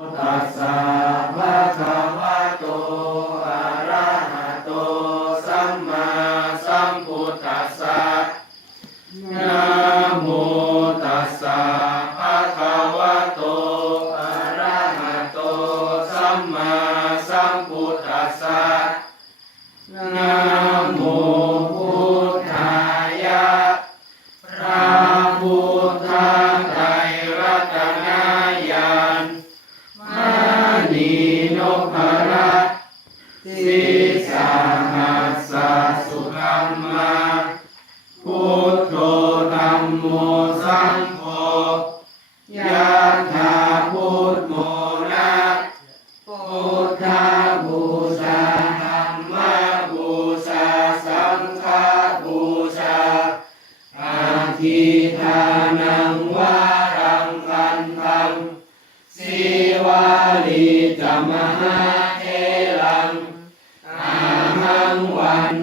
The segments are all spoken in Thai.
ตัสสะภะคะวะโตอะระหะโตสัมมาสัมพุทธัสสะนะโมตัสสะภะคะวะโตอะระหะโตสัมมาสัมพุทธัสสะนะโมพุทธายะพระ ทิทานังวารังคันธังสิวาลีจมหาเทลังอาหังวัน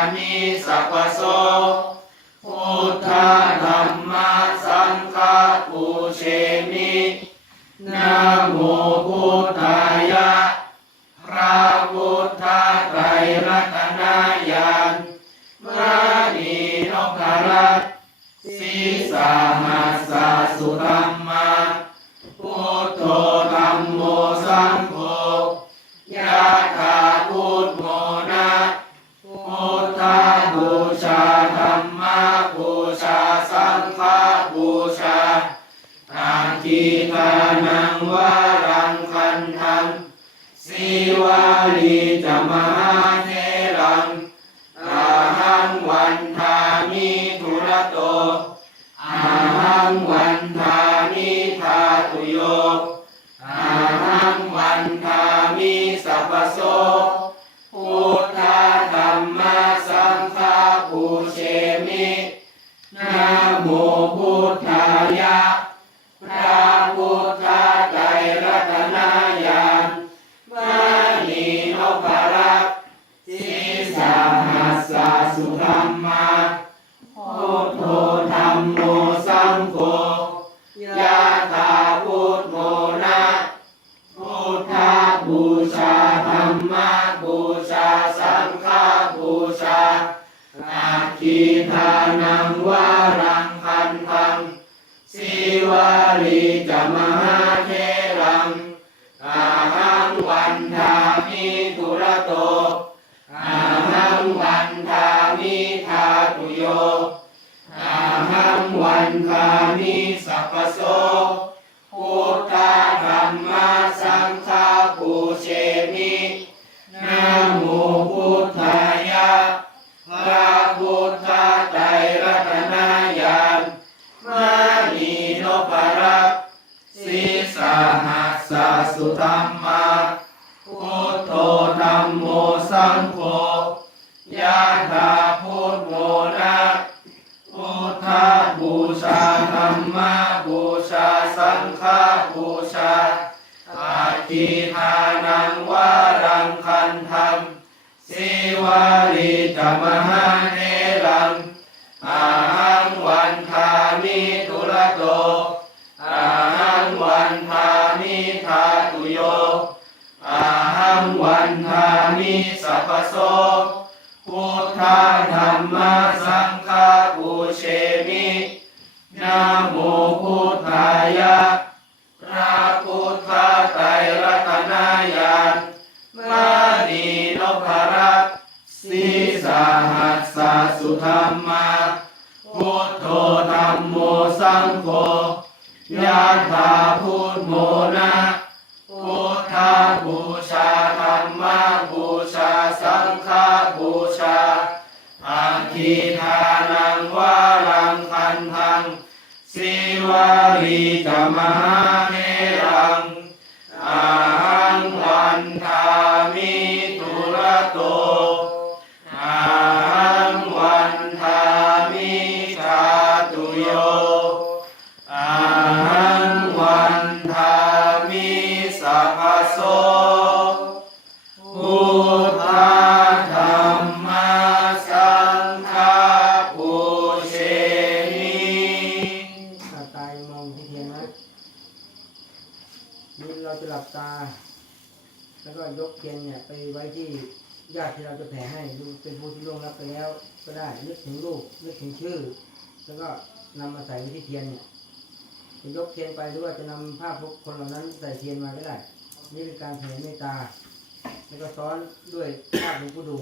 ามิสัพพโสพุทธธรรมสังฆปูเชมินะโมพุทธายะพระพุทธไตรรัตนญาณมานีนพรัตสีสาหัสสุธัมมาพุทโธธัมโมสังโฆ ชาอาทิทานังวารังคันทังสีวาลีจมหาเทรังอาหังวันทามิทุระโตอาหังวันทามิทาตุโยอาหังวันทามิสัพพโสพุทธธรรมสังฆาปูเชมินะ อาทิทานังวารังคันทังสีวาลีจมหาเทรังอาหังวันทามิทุระโตอาหังวันทามิทาตุโยอาหังวันทามิสัพพโสพุทธธรรมสั สุธัมมาพุทโธธัมโมสังโฆยะถาพุทโมนะพุทธบูชาธรรมะบูชาสังฆบูชาอาทิทานังวารังคันทังสีวาลีจมหา ตุโยอาหังวันทามิสัพพโสพุทธธรรมสังฆปูเชมินะโมพุทธายะพระพุทธไตรรัตนายานมานีนพรัตสีสหัสสะสุธรรมาพุทโธธรรมโมสังโฆยะถา คีทานังวารังคันทังสิวารีจะมหาเทรังอาหังวันทามิตุระโต นี่เราจะหลับตา แล้วก็ยกเทียนเนี่ย ไปไว้ที่ญาติที่เราจะแผ่ให้ดูเป็นผู้ที่ล่วงรับไปแล้ว ก็ได้นึกถึงลูกนึกถึงชื่อ แล้วก็นำมาใส่ไว้ที่เทียนเนี่ยจะยกเทียนไปหรือว่าจะนำภาพพวกคนเหล่านั้นใส่เทียนมาก็ได้ นี่คือการแผ่เมตตา แล้วก็ซ้อนด้วยภาพหลวงปู่ดู